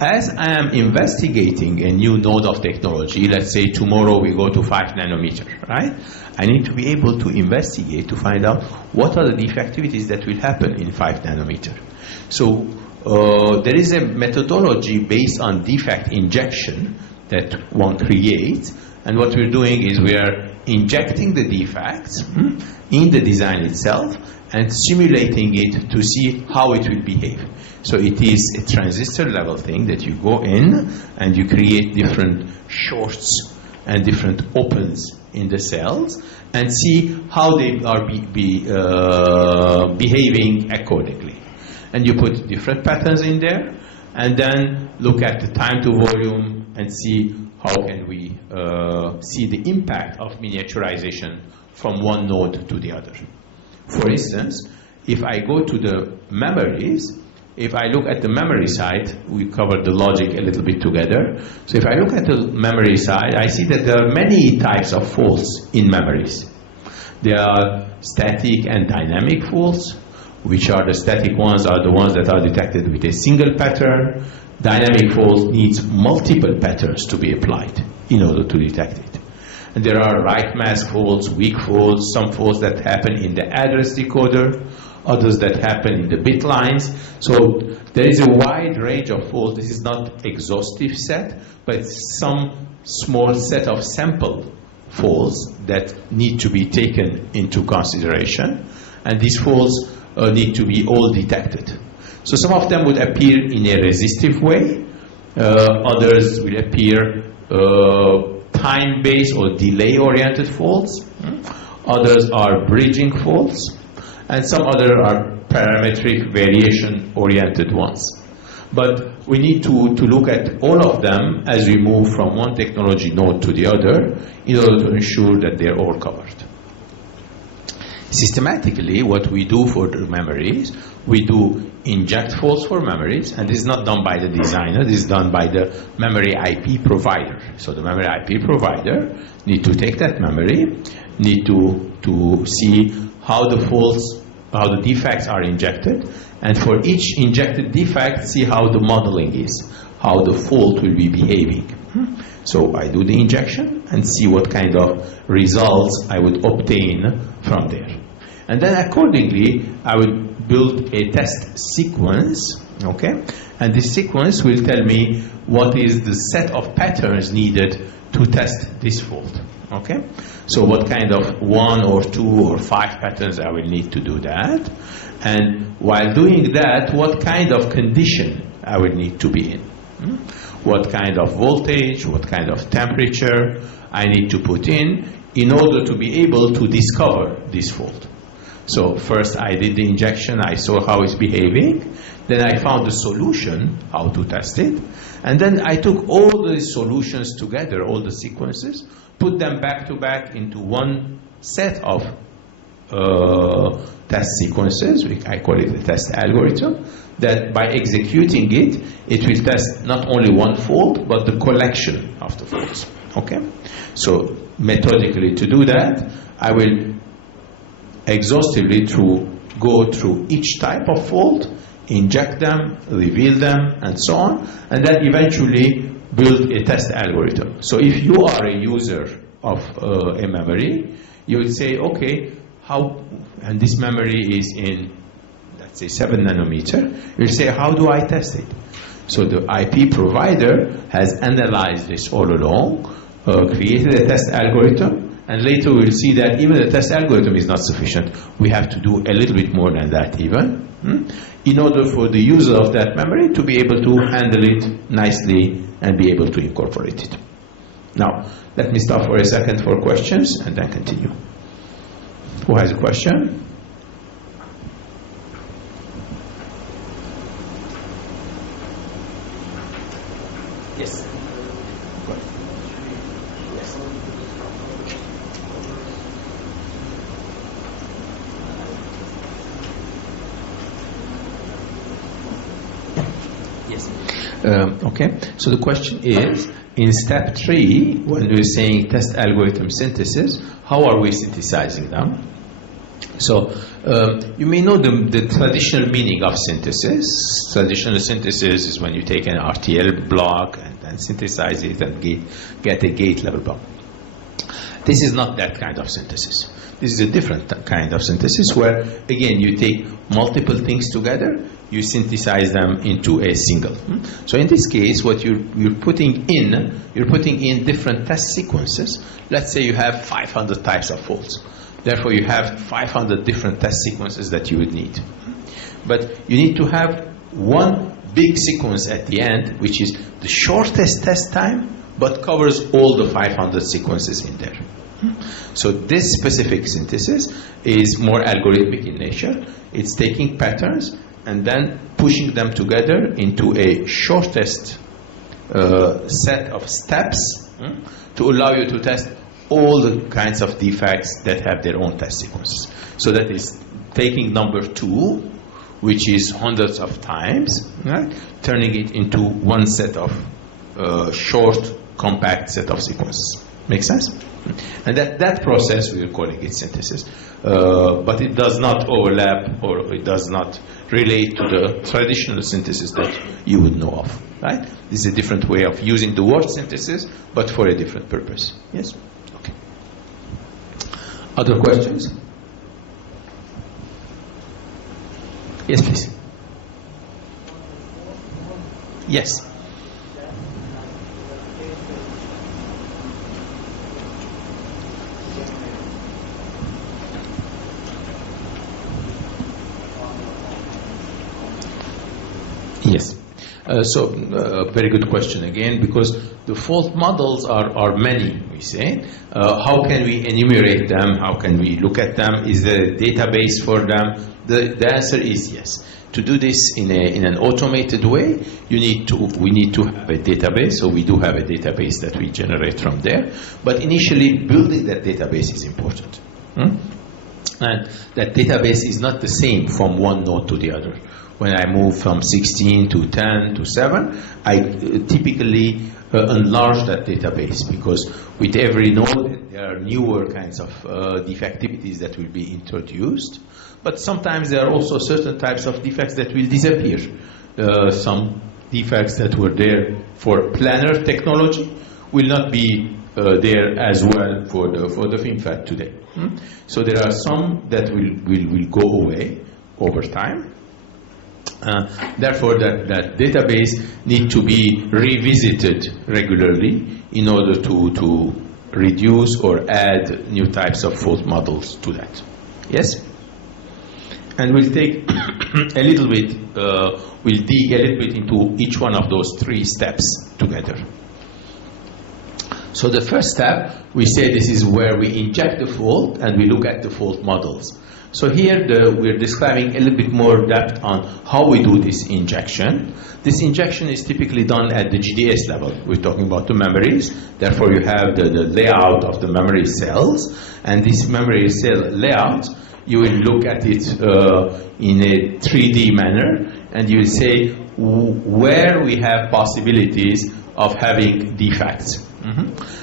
as I am investigating a new node of technology, let's say tomorrow we go to 5 nanometer, right? I need to be able to investigate to find out what are the defectivities that will happen in 5 nanometer. So there is a methodology based on defect injection that one creates, and what we're doing is we are injecting the defects in the design itself and simulating it to see how it will behave. So it is a transistor level thing that you go in and you create different shorts and different opens in the cells and see how they are behaving accordingly. And you put different patterns in there and then look at the time to volume and see how can we see the impact of miniaturization from one node to the other. For instance, if I go to the memories, if I look at the memory side, we covered the logic a little bit together. So if I look at the memory side, I see that there are many types of faults in memories. There are static and dynamic faults, which are the static ones are the ones that are detected with a single pattern. Dynamic faults needs multiple patterns to be applied in order to detect it. And there are right mask faults, weak faults, some faults that happen in the address decoder, others that happen in the bit lines. So there is a wide range of faults. This is not exhaustive set, but some small set of sample faults that need to be taken into consideration. And these faults need to be all detected. So some of them would appear in a resistive way. Others will appear time-based or delay-oriented faults. Others are bridging faults. And some other are parametric variation-oriented ones. But we need to look at all of them as we move from one technology node to the other in order to ensure that they're all covered. Systematically, what we do for the memories, we do inject faults for memories, and this is not done by the designer, this is done by the memory IP provider. So the memory IP provider need to take that memory, need to see how the faults, how the defects are injected, and for each injected defect, see how the modeling is, how the fault will be behaving. So I do the injection and see what kind of results I would obtain from there. And then accordingly, I would build a test sequence, okay? And this sequence will tell me what is the set of patterns needed to test this fault, okay? So what kind of 1 or 2 or 5 patterns I will need to do that. And while doing that, what kind of condition I would need to be in. What kind of voltage, what kind of temperature I need to put in order to be able to discover this fault. So first I did the injection, I saw how it's behaving, then I found the solution, how to test it, and then I took all the solutions together, all the sequences, put them back to back into one set of test sequences, I call it a test algorithm, that by executing it, it will test not only one fault, but the collection of the faults, okay? So methodically to do that, I will exhaustively go through each type of fault, inject them, reveal them, and so on, and then eventually build a test algorithm. So if you are a user of a memory, you would say, okay, and this memory is in, let's say, 7 nanometer, you'll say, how do I test it? So the IP provider has analyzed this all along, created a test algorithm, and later we'll see that even the test algorithm is not sufficient. We have to do a little bit more than that even, in order for the user of that memory to be able to handle it nicely and be able to incorporate it. Now, let me stop for a second for questions and then continue. Who has a question? Yes. Okay, so the question is, in step 3, when we're saying test algorithm synthesis, how are we synthesizing them? So You may know the traditional meaning of synthesis. Traditional synthesis is when you take an RTL block and then synthesize it and get a gate level block. This is not that kind of synthesis. This is a different kind of synthesis where, again, you take multiple things together, you synthesize them into a single. So in this case, what you're putting in different test sequences. Let's say you have 500 types of faults. Therefore, you have 500 different test sequences that you would need. But you need to have one big sequence at the end, which is the shortest test time, but covers all the 500 sequences in there. So this specific synthesis is more algorithmic in nature. It's taking patterns and then pushing them together into a shortest set of steps to allow you to test all the kinds of defects that have their own test sequences. So that is taking number 2, which is hundreds of times, right? Turning it into one set of short, compact set of sequences. Make sense? And that process, we are calling it synthesis. But it does not overlap or it does not relate to the traditional synthesis that you would know of. Right? This is a different way of using the word synthesis, but for a different purpose. Yes? Okay. Other questions? Yes, please. Yes. Yes. Very good question again, because the fault models are many, we say. How can we enumerate them? How can we look at them? Is there a database for them? The answer is yes. To do this in an automated way, we need to have a database. So we do have a database that we generate from there. But initially, building that database is important. And that database is not the same from one node to the other. When I move from 16 to 10 to 7, I typically enlarge that database, because with every node there are newer kinds of defectivities that will be introduced. But sometimes there are also certain types of defects that will disappear. Some defects that were there for planar technology will not be there as well for the FinFET today. So there are some that will go away over time. Therefore, that database needs to be revisited regularly in order to reduce or add new types of fault models to that. Yes? And we'll take a little bit, we'll dig a little bit into each one of those 3 steps together. So the first step, we say this is where we inject the fault and we look at the fault models. So here we're describing a little bit more depth on how we do this injection. This injection is typically done at the GDS level. We're talking about the memories. Therefore, you have the layout of the memory cells. And this memory cell layout, you will look at it in a 3D manner. And you will say where we have possibilities of having defects.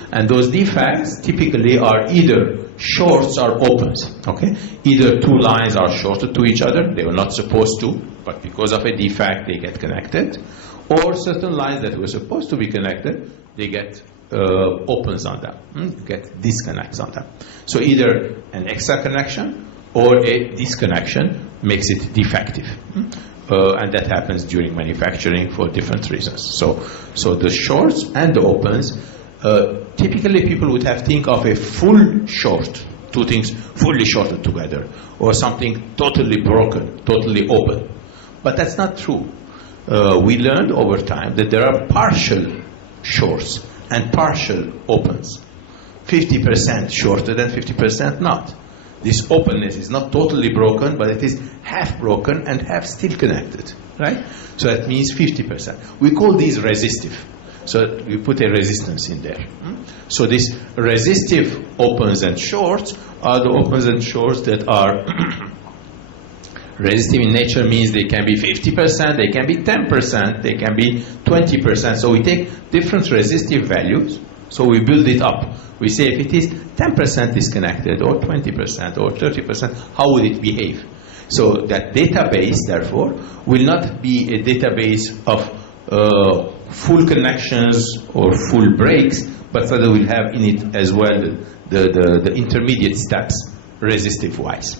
And those defects typically are either shorts or opens. Okay, either 2 lines are shorted to each other, they were not supposed to, but because of a defect they get connected, or certain lines that were supposed to be connected, they get opens on them, get disconnects on them. So either an extra connection or a disconnection makes it defective. And that happens during manufacturing for different reasons. So the shorts and the opens, typically people would have think of a full short, 2 things fully shorted together, or something totally broken, totally open. But that's not true. We learned over time that there are partial shorts and partial opens. 50% shorted and 50% not. This openness is not totally broken, but it is half broken and half still connected, right? So that means 50%. We call these resistive. So we put a resistance in there. So these resistive opens and shorts are the opens and shorts that are resistive in nature, means they can be 50%, they can be 10%, they can be 20%. So we take different resistive values So we build it up. We say if it is 10% disconnected, or 20%, or 30%, how would it behave? So that database, therefore, will not be a database of full connections or full breaks, but rather will have in it as well the intermediate steps, resistive-wise.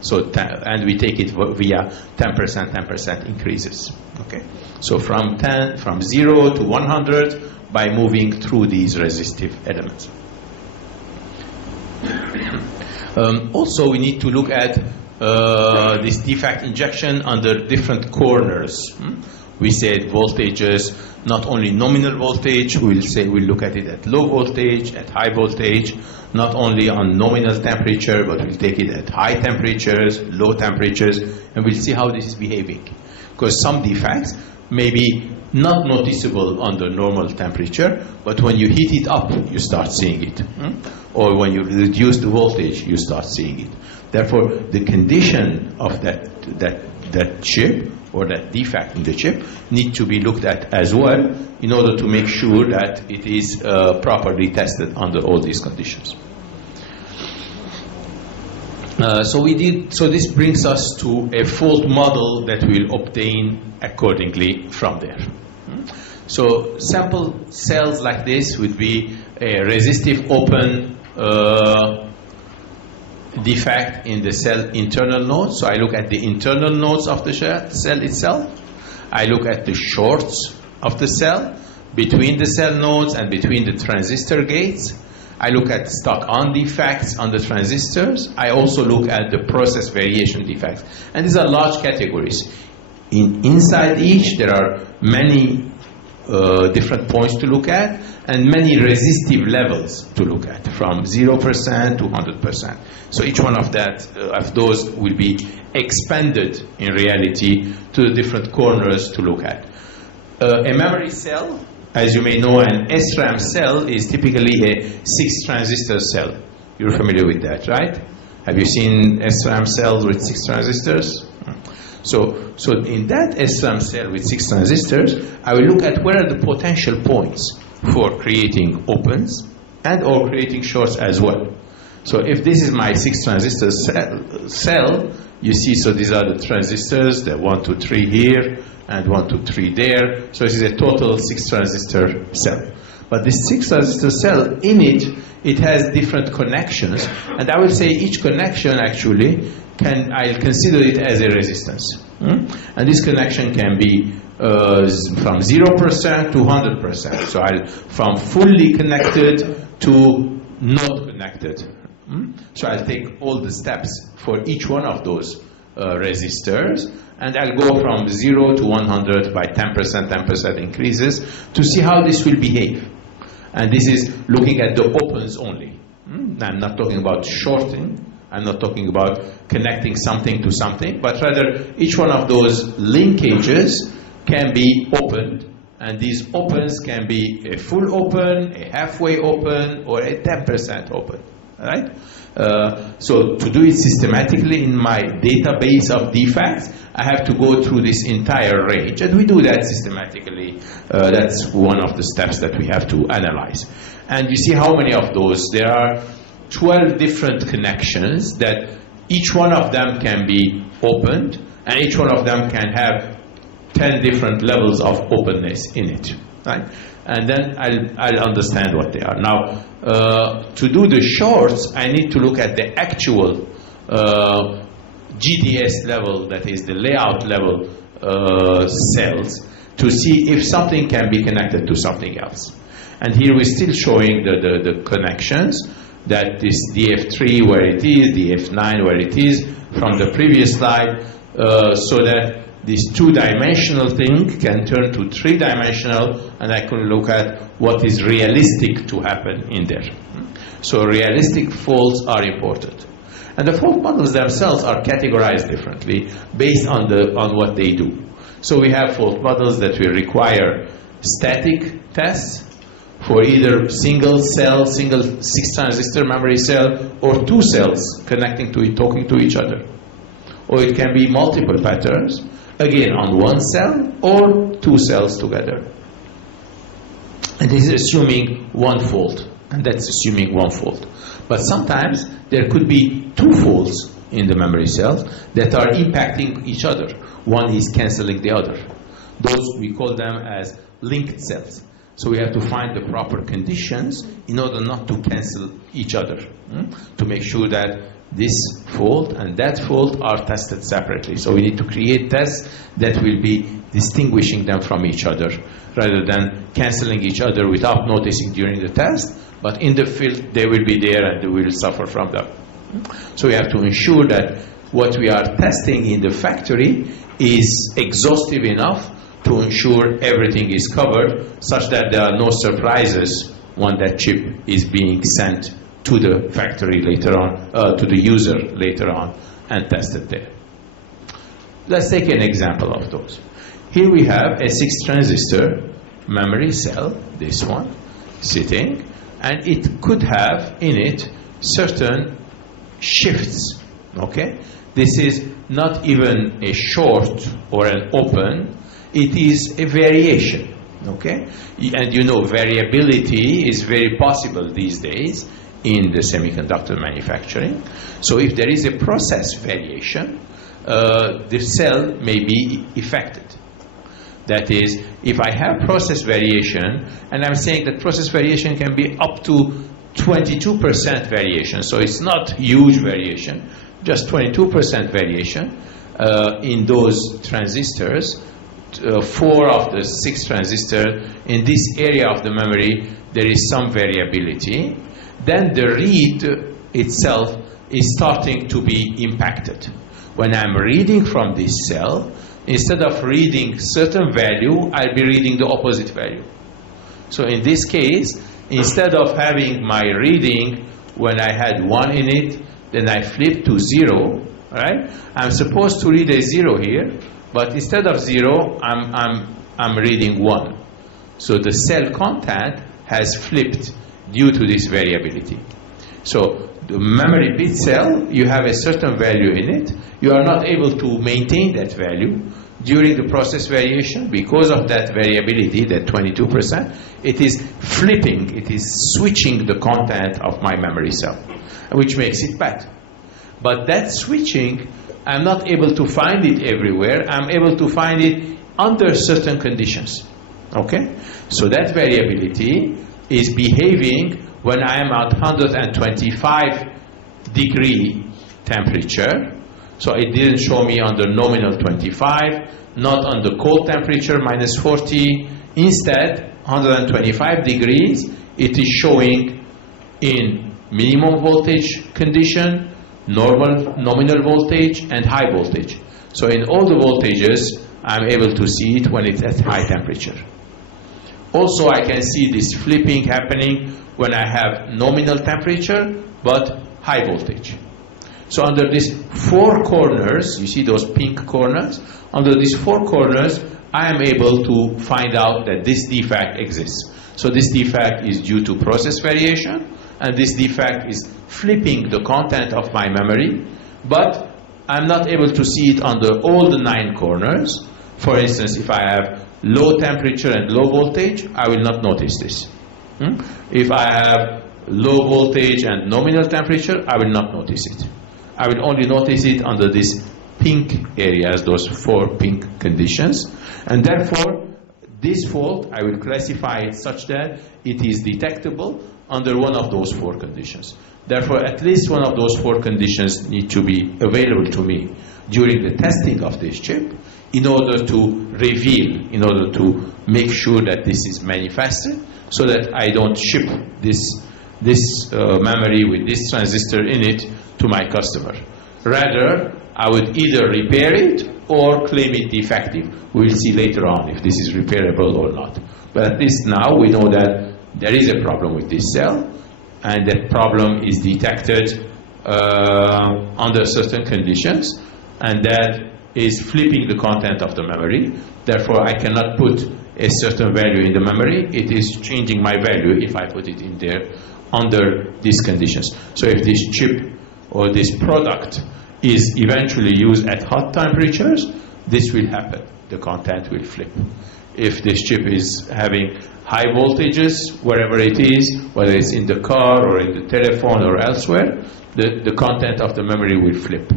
So, and we take it via 10% increases. Okay. So from 0 to 100 by moving through these resistive elements. Also, we need to look at this defect injection under different corners. We said voltages, not only nominal voltage, we'll look at it at low voltage, at high voltage, not only on nominal temperature, but we'll take it at high temperatures, low temperatures, and we'll see how this is behaving. Because some defects may be not noticeable under normal temperature, but when you heat it up, you start seeing it. Or when you reduce the voltage, you start seeing it. Therefore, the condition of that chip or that defect in the chip need to be looked at as well in order to make sure that it is properly tested under all these conditions. So this brings us to a fault model that we'll obtain accordingly from there. So sample cells like this would be a resistive open defect in the cell internal nodes. So I look at the internal nodes of the cell itself. I look at the shorts of the cell between the cell nodes and between the transistor gates. I look at stuck-on defects on the transistors. I also look at the process variation defects. And these are large categories. Inside each, there are many different points to look at and many resistive levels to look at, from 0% to 100%. So each one of those will be expanded in reality to the different corners to look at. A memory cell, as you may know, an SRAM cell is typically a 6-transistor cell. You're familiar with that, right? Have you seen SRAM cells with 6 transistors? So in that SRAM cell with 6 transistors, I will look at where are the potential points for creating opens and or creating shorts as well. So if this is my 6-transistor cell, you see, so these are the transistors, the 1, 2, 3 here, and 1, 2, 3 there. So this is a total 6-transistor cell. But this 6-transistor cell, in it has different connections, and I will say each connection actually I'll consider it as a resistance. And this connection can be from 0% to 100%. So from fully connected to not connected. So I'll take all the steps for each one of those resistors, and I'll go from 0 to 100 by 10% increases to see how this will behave. And this is looking at the opens only. I'm not talking about shorting. I'm not talking about connecting something to something, but rather each one of those linkages can be opened, and these opens can be a full open, a halfway open, or a 10% open. Right? So to do it systematically in my database of defects, I have to go through this entire range, and we do that systematically. That's one of the steps that we have to analyze. And you see how many of those? There are 12 different connections that each one of them can be opened, and each one of them can have 10 different levels of openness in it. Right? And then I'll understand what they are. Now, to do the shorts, I need to look at the actual GDS level, that is the layout level cells, to see if something can be connected to something else. And here we're still showing the connections, that this DF3 where it is, DF9 where it is, from the previous slide, so that this 2-dimensional thing can turn to 3-dimensional, and I can look at what is realistic to happen in there. So realistic faults are important. And the fault models themselves are categorized differently based on what they do. So we have fault models that will require static tests for either single 6-transistor memory cell, or 2 cells connecting to it, talking to each other. Or it can be multiple patterns, again on 1 cell or 2 cells together. And this is assuming one fault, and that's assuming one fault. But sometimes there could be two faults in the memory cells that are impacting each other. One is canceling the other. Those, we call them as linked cells. So we have to find the proper conditions in order not to cancel each other, to make sure that this fault and that fault are tested separately. So we need to create tests that will be distinguishing them from each other, rather than canceling each other without noticing during the test, but in the field they will be there and we will suffer from them. So we have to ensure that what we are testing in the factory is exhaustive enough to ensure everything is covered, such that there are no surprises when that chip is being sent to the factory later on, to the user later on, and tested there. Let's take an example of those. Here we have a 6-transistor memory cell, this one, sitting, and it could have in it certain shifts, okay? This is not even a short or an open, it is a variation, okay? And you know, variability is very possible these days in the semiconductor manufacturing. So if there is a process variation, the cell may be affected. That is, if I have process variation, and I'm saying that process variation can be up to 22% variation, so it's not huge variation, just 22% variation in those transistors, 4 of the 6 transistors, in this area of the memory, there is some variability. Then the read itself is starting to be impacted. When I'm reading from this cell, instead of reading certain value, I'll be reading the opposite value. So in this case, instead of having my reading when I had 1 in it, then I flip to 0, right? I'm supposed to read a 0 here, but instead of 0, I'm reading 1. So the cell content has flipped due to this variability. So the memory bit cell, you have a certain value in it. You are not able to maintain that value during the process variation because of that variability, that 22%. It is flipping, it is switching the content of my memory cell, which makes it bad. But that switching, I'm not able to find it everywhere. I'm able to find it under certain conditions. Okay? So that variability is behaving when I am at 125 degree temperature. So it didn't show me under nominal 25, not on the cold temperature, minus 40. Instead, 125 degrees, it is showing in minimum voltage condition, normal nominal voltage, and high voltage. So in all the voltages, I'm able to see it when it's at high temperature. Also, I can see this flipping happening when I have nominal temperature, but high voltage. So under these 4 corners, you see those pink corners? Under these 4 corners, I am able to find out that this defect exists. So this defect is due to process variation, and this defect is flipping the content of my memory, but I'm not able to see it under all the 9 corners. For instance, if I have low temperature and low voltage, I will not notice this. If I have low voltage and nominal temperature, I will not notice it. I will only notice it under these pink areas, those 4 pink conditions. And therefore, this fault, I will classify it such that it is detectable under one of those 4 conditions. Therefore, at least one of those 4 conditions need to be available to me during the testing of this chip in order to reveal, in order to make sure that this is manifested, so that I don't ship this memory with this transistor in it to my customer. Rather, I would either repair it or claim it defective. We will see later on if this is repairable or not. But at least now we know that there is a problem with this cell, and that problem is detected under certain conditions, and that is flipping the content of the memory. Therefore, I cannot put a certain value in the memory. It is changing my value if I put it in there under these conditions. So if this chip or this product is eventually used at hot temperatures, this will happen. The content will flip. If this chip is having high voltages, wherever it is, whether it's in the car or in the telephone or elsewhere, the content of the memory will flip.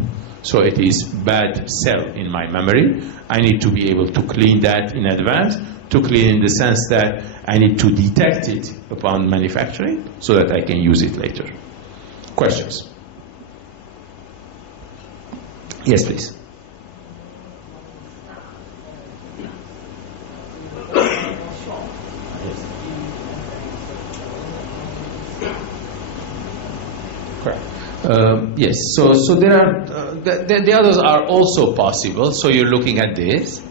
So it is bad cell in my memory. I need to be able to clean that in advance, to clean in the sense that I need to detect it upon manufacturing so that I can use it later. Questions? Yes, please. Yes, so there are, the others are also possible, so you're looking at this.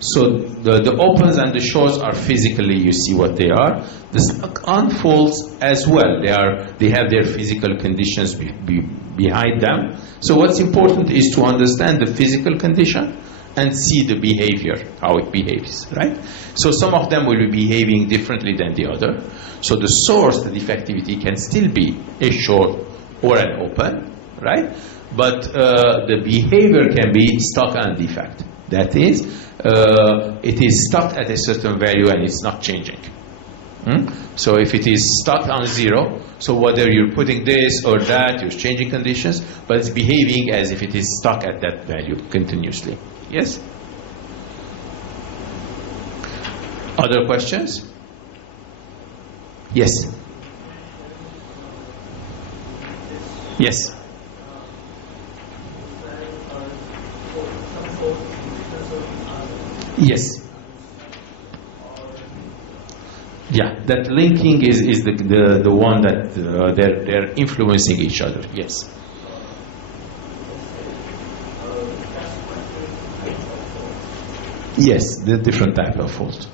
So the opens and the shorts are physically, you see what they are. The stuck unfolds as well, they have their physical conditions behind them. So what's important is to understand the physical condition and see the behavior, how it behaves, right? So some of them will be behaving differently than the other. So the source, the defectivity, can still be a short or an open, right? But the behavior can be stuck and defect. That is, it is stuck at a certain value and it's not changing. So if it is stuck on 0, so whether you're putting this or that, you're changing conditions, but it's behaving as if it is stuck at that value continuously. Yes? Other questions? Yes. Yes. Yes. Yeah, that linking is the one that they're influencing each other. Yes. Yes, the different type of fault.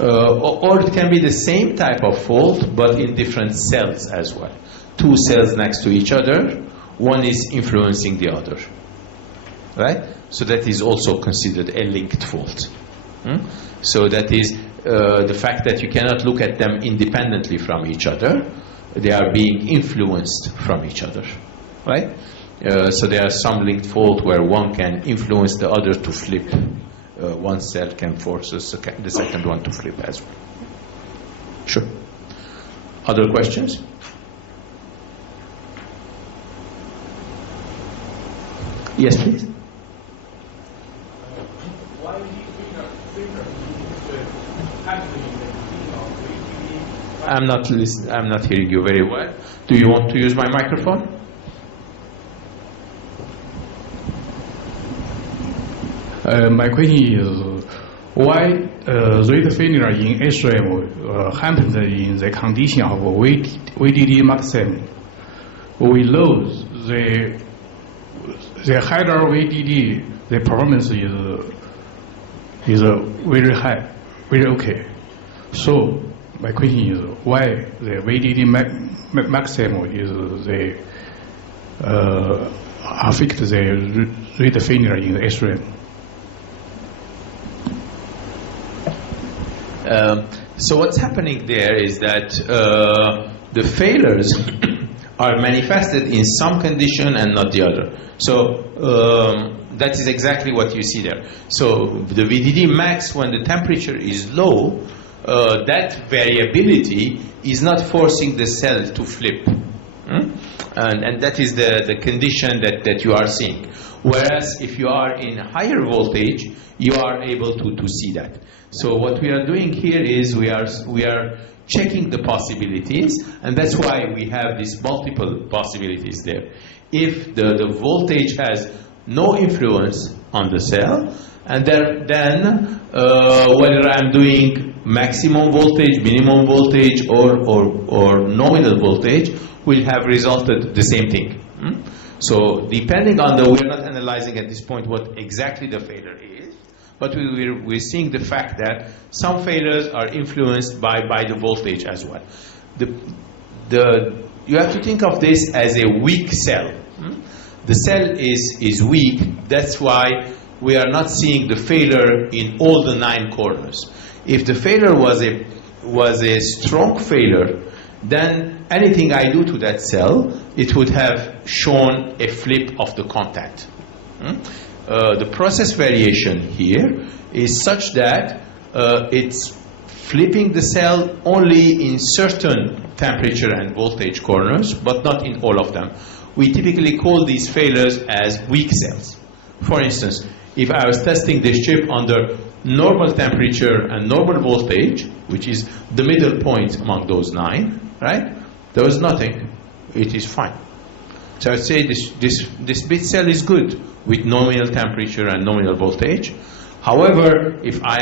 Or it can be the same type of fault, but in different cells as well. Two cells next to each other, one is influencing the other. Right? So that is also considered a linked fault. So that is the fact that you cannot look at them independently from each other. They are being influenced from each other. Right? So there are some linked fault where one can influence the other to flip. One cell can force the second one to flip as well. Sure. Other questions? Yes, please. Why I'm not hearing you very well. Do you want to use my microphone? My question is, why rate failure in SRAM happens in the condition of VDD maximum? We know the higher VDD, the performance is very high, very okay. So my question is, why the VDD maximum is the affect the rate failure in the SRAM? So what's happening there is that the failures are manifested in some condition and not the other. So that is exactly what you see there. So the VDD max, when the temperature is low, that variability is not forcing the cell to flip. And that is the condition that you are seeing. Whereas if you are in higher voltage, you are able to see that. So what we are doing here is we are checking the possibilities, and that's why we have these multiple possibilities there. If the voltage has no influence on the cell, and then whether I'm doing maximum voltage, minimum voltage, or nominal voltage, will have resulted the same thing. So depending on we're not analyzing at this point what exactly the failure is, but we're seeing the fact that some failures are influenced by the voltage as well. You have to think of this as a weak cell. The cell is weak. That's why we are not seeing the failure in all the 9 corners. If the failure was a strong failure, then anything I do to that cell, it would have shown a flip of the content. The process variation here is such that it's flipping the cell only in certain temperature and voltage corners, but not in all of them. We typically call these failures as weak cells. For instance, if I was testing this chip under normal temperature and normal voltage, which is the middle point among those 9, right? There was nothing. It is fine. So I'd say this bit cell is good with nominal temperature and nominal voltage. However, if I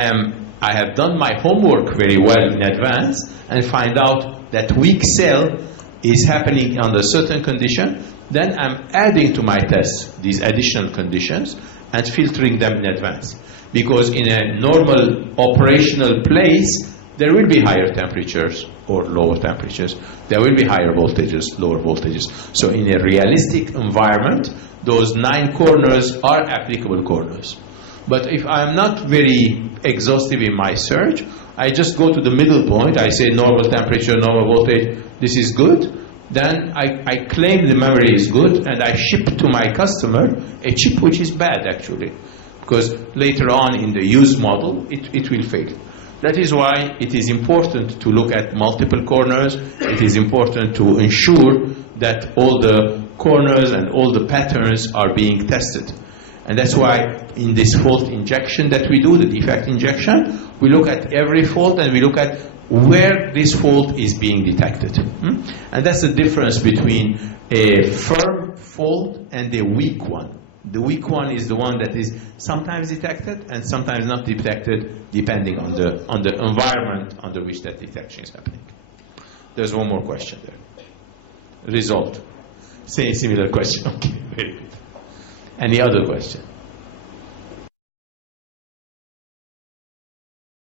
have done my homework very well in advance and find out that weak cell is happening under certain condition, then I'm adding to my test these additional conditions and filtering them in advance. Because in a normal operational place, there will be higher temperatures or lower temperatures. There will be higher voltages, lower voltages. So in a realistic environment, those 9 corners are applicable corners. But if I'm not very exhaustive in my search, I just go to the middle point. I say normal temperature, normal voltage, this is good. Then I claim the memory is good, and I ship to my customer a chip which is bad, actually. Because later on in the use model, it will fail. That is why it is important to look at multiple corners. It is important to ensure that all the corners and all the patterns are being tested. And that's why in this fault injection that we do, the defect injection, we look at every fault and we look at where this fault is being detected. And that's the difference between a firm fault and a weak one. The weak one is the one that is sometimes detected and sometimes not detected, depending on the environment under which that detection is happening. There's one more question there. Result. Same similar question. Okay, very good. Any other question?